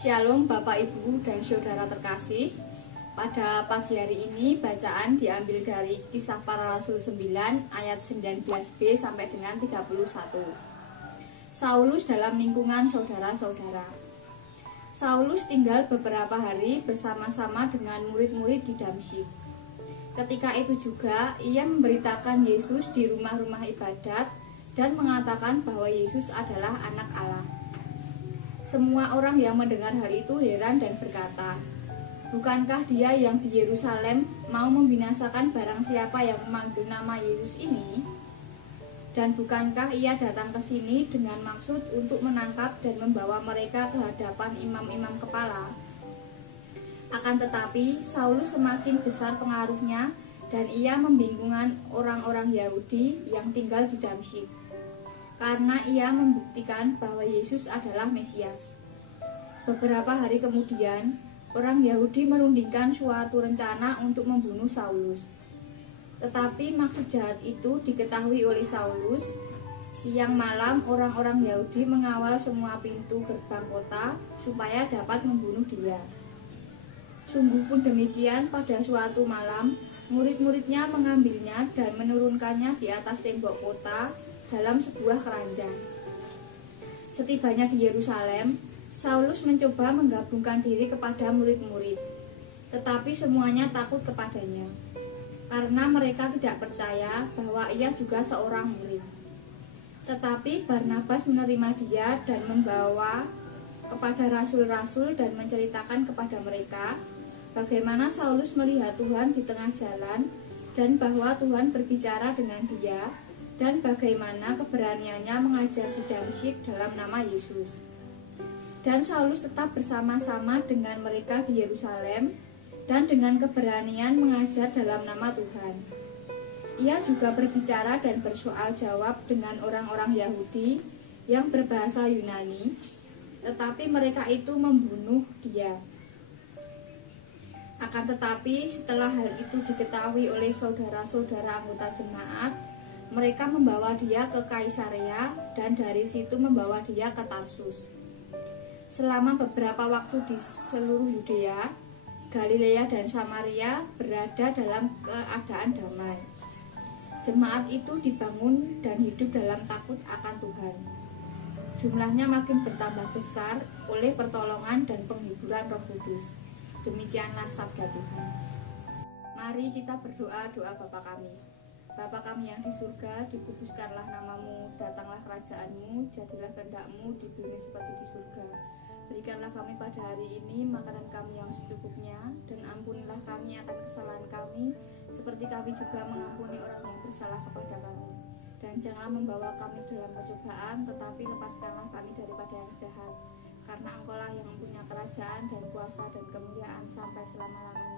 Shalom Bapak Ibu dan Saudara terkasih. Pada pagi hari ini bacaan diambil dari Kisah Para Rasul 9 ayat 19b sampai dengan 31. Saulus dalam lingkungan saudara-saudara. Saulus tinggal beberapa hari bersama-sama dengan murid-murid di Damsyik. Ketika itu juga ia memberitakan Yesus di rumah-rumah ibadat dan mengatakan bahwa Yesus adalah anak Allah. Semua orang yang mendengar hal itu heran dan berkata, "Bukankah dia yang di Yerusalem mau membinasakan barang siapa yang memanggil nama Yesus ini? Dan bukankah ia datang ke sini dengan maksud untuk menangkap dan membawa mereka ke hadapan imam-imam kepala?" Akan tetapi Saulus semakin besar pengaruhnya dan ia membingungkan orang-orang Yahudi yang tinggal di Damsyik, karena ia membuktikan bahwa Yesus adalah Mesias. Beberapa hari kemudian, orang Yahudi merundingkan suatu rencana untuk membunuh Saulus. Tetapi maksud jahat itu diketahui oleh Saulus. Siang malam orang-orang Yahudi mengawal semua pintu gerbang kota supaya dapat membunuh dia. Sungguh pun demikian, pada suatu malam, murid-muridnya mengambilnya dan menurunkannya di atas tembok kota dalam sebuah keranjang. Setibanya di Yerusalem, Saulus mencoba menggabungkan diri kepada murid-murid, tetapi semuanya takut kepadanya, karena mereka tidak percaya bahwa ia juga seorang murid. Tetapi Barnabas menerima dia dan membawa kepada rasul-rasul dan menceritakan kepada mereka bagaimana Saulus melihat Tuhan di tengah jalan dan bahwa Tuhan berbicara dengan dia, dan bagaimana keberaniannya mengajar di Damsyik dalam nama Yesus. Dan Saulus tetap bersama-sama dengan mereka di Yerusalem dan dengan keberanian mengajar dalam nama Tuhan. Ia juga berbicara dan bersoal jawab dengan orang-orang Yahudi yang berbahasa Yunani, tetapi mereka itu membunuh dia. Akan tetapi setelah hal itu diketahui oleh saudara-saudara anggota jemaat, mereka membawa dia ke Kaisarea dan dari situ membawa dia ke Tarsus. Selama beberapa waktu di seluruh Yudea, Galilea dan Samaria berada dalam keadaan damai. Jemaat itu dibangun dan hidup dalam takut akan Tuhan. Jumlahnya makin bertambah besar oleh pertolongan dan penghiburan Roh Kudus. Demikianlah sabda Tuhan. Mari kita berdoa doa Bapa kami. Bapa kami yang di surga, dikuduskanlah namamu, datanglah kerajaanmu, jadilah kehendak-mu di bumi seperti di surga. Berikanlah kami pada hari ini makanan kami yang secukupnya, dan ampunilah kami akan kesalahan kami, seperti kami juga mengampuni orang yang bersalah kepada kami. Dan janganlah membawa kami dalam pencobaan, tetapi lepaskanlah kami daripada yang jahat. Karena Engkau lah yang mempunyai kerajaan dan kuasa dan kemuliaan sampai selama-lamanya.